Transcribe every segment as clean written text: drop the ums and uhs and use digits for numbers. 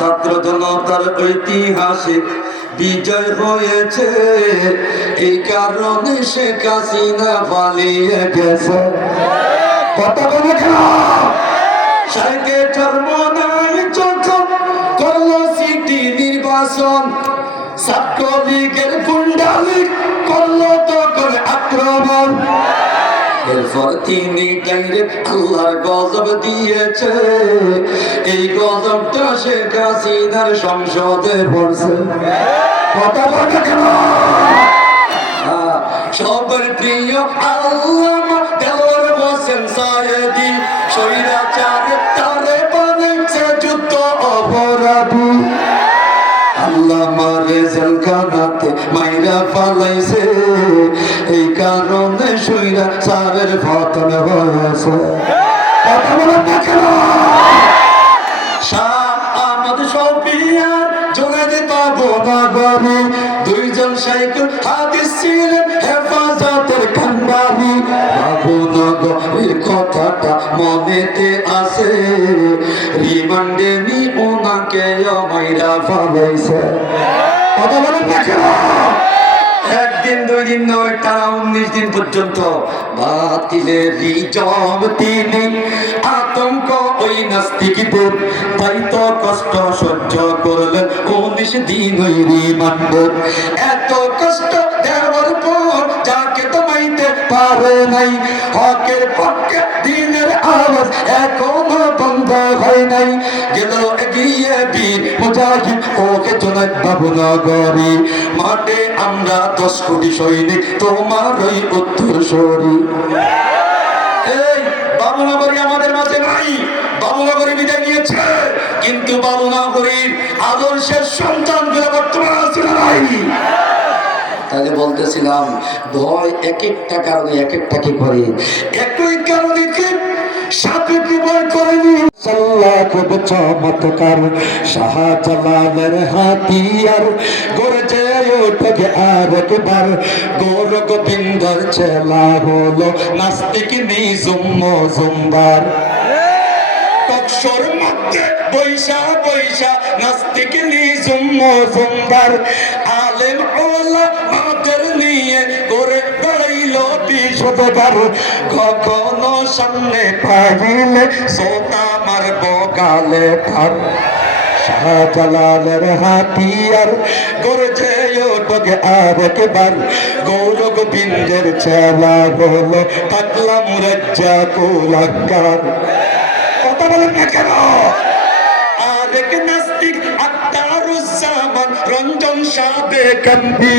ছাত্র জনতার ঐতিহাসিক বিজয় হয়েছে, এই কারণে শেখ হাসিনা পালিয়ে গেছে। কথা বলে কেন? সাইকে চর্মনাই যখন করলো সিটি নির্বাচন, ছাত্রলীগের গুন্ডালিগ করলো তখন আক্রমণ। এরপর তিনি ডাইরেক্ট আল্লাহর গজব দিয়েছে, এই গজবটা শেখ হাসিনার সংসদে পড়ছে। কথা বলে কেন? সবার প্রিয় আল্লামা দেওয়ার হোসেন সায়েদী স্বৈরাচার তারে বানাইছে যুদ্ধ অপরাধী। আল্লামা জেলখানাতে মাইরা পালাইছে, এই কারণে স্বৈরাচারের পতন হয়েছে। কথা বলেন না কেন? শাহ আহমদ শফিয়ার জুনায়েদ তাবনগরী দুইজন শাইখুল হাদিস ছিলেন হেফাজতের কান্ডারি। তাবনগরীর কথাটা মনেতে আছে, রিমান্ডে নি ওনাকে মাইরা ফালাইছে। কথা বলেন না কেন? একদিন দুই দিন নয়, টানা 19 দিন পর্যন্ত বাতিলের রিজম তিনি আতঙ্ক ওই নাস্তিকদের, তাই তো কষ্ট সহ্য করলেন 19 দিন ওই রিমান্ডে। এত কষ্ট দেওয়ার পর যাকে দমাইতে পারে নাই, হকের পক্ষে দিনের আওয়াজ এখনো বন্ধ হয় নাই। গেল এগিয়ে বীর মুজাহিদ ওকে জুনায়েদ বাবুনগরী, মাঠে আমরা 10 কোটি সৈনিক তোমার ওই উত্তরসূরি। এই বাবুনগরী আমাদের মাঝে নাই, বাবুনগরী বিদায় নিয়েছে, কিন্তু বাবুনগরীর আদর্শের সন্তানগুলো বর্তমানে আছে না নাই? তাহলে বলতেছিলাম ভয় এক একটা কারণে এক একটা কি করে, একই কারণে কি সাপেকে ভয় করেনি। খুব চমৎকার শাহজালালের হাতিয়ার গর্জে ওঠে আর একবার, গৌর গোবিন্দর চেলা হলো নাস্তিক নিঝুম মজুমদার। তকসর মধ্যে বৈশা বৈশা নাস্তিক নিঝুম মজুমদার, আলেম ওলামাদের নিয়ে করে বেড়াইল বিশদবার। কখনো সামনে পাইলে সোতা মারব গালে ঠার, শাহজালালের হাতিয়ার গর্জে ওঠে আর একবার, গৌর গোবিন্দের চেলা হলো পাগলা মুরাজ্জা কুলাঙ্গার। কথা বলেন না কেন? আরেক নাস্তিক আখতারুজ্জামান রঞ্জন সাবেকান্দি,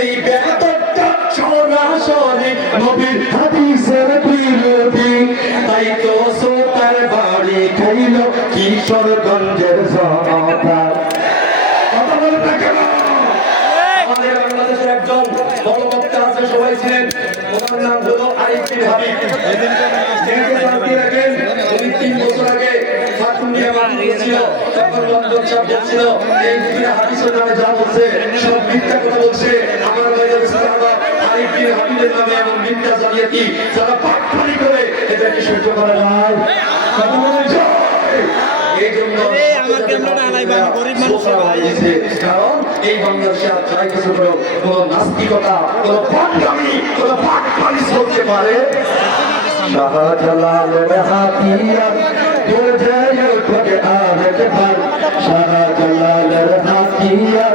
এই বেদটা সরাসরি নবীর হাদিসের বিরোধী, তাই তো সোতার বাড়ি খাইল কিশোরগঞ্জের জনতা। কথা বলেন না কেন? আমাদের বাংলাদেশের একজন বড় বক্তা আছে, সবাই ছিলেন, ওনার নাম হলো আরিফ বিন হাবিব। 3 বছর আগে ফাতুনিয়া মাহফিল ছিল, তখন লন্ডন সাহেব বলছিল এই দুইটা হাদিসের নামে যা বলছে সব মিথ্যা কথা বলছে। আমার ভাইদের সাহাবা আরিফ বিন হাবিবের নামে এমন মিথ্যা জালিয়াতি যারা পাকপানি করে, এটাকে সহ্য করে না। কথা বলেন জয়। এই জন্য আমাকে আমরা আলাইবা গরিব মানুষ হয়েছে, কারণ এই বাংলাদেশে আর যাই কিছু হলো কোনো নাস্তিকতা, কোনো পাগলামি, কোনো পাকপানি চলতে পারে। শাহজালালের হাতিয়ার গর্জে ওঠে আর একবার, শাহজালালের হাতিয়ার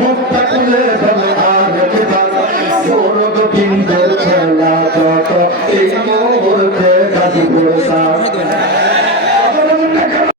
মুক্তা খুলে ফেলে আর একবার, গৌর গোবিন্দের ছেলা যত এই মুহূর্তে গাজীপুর।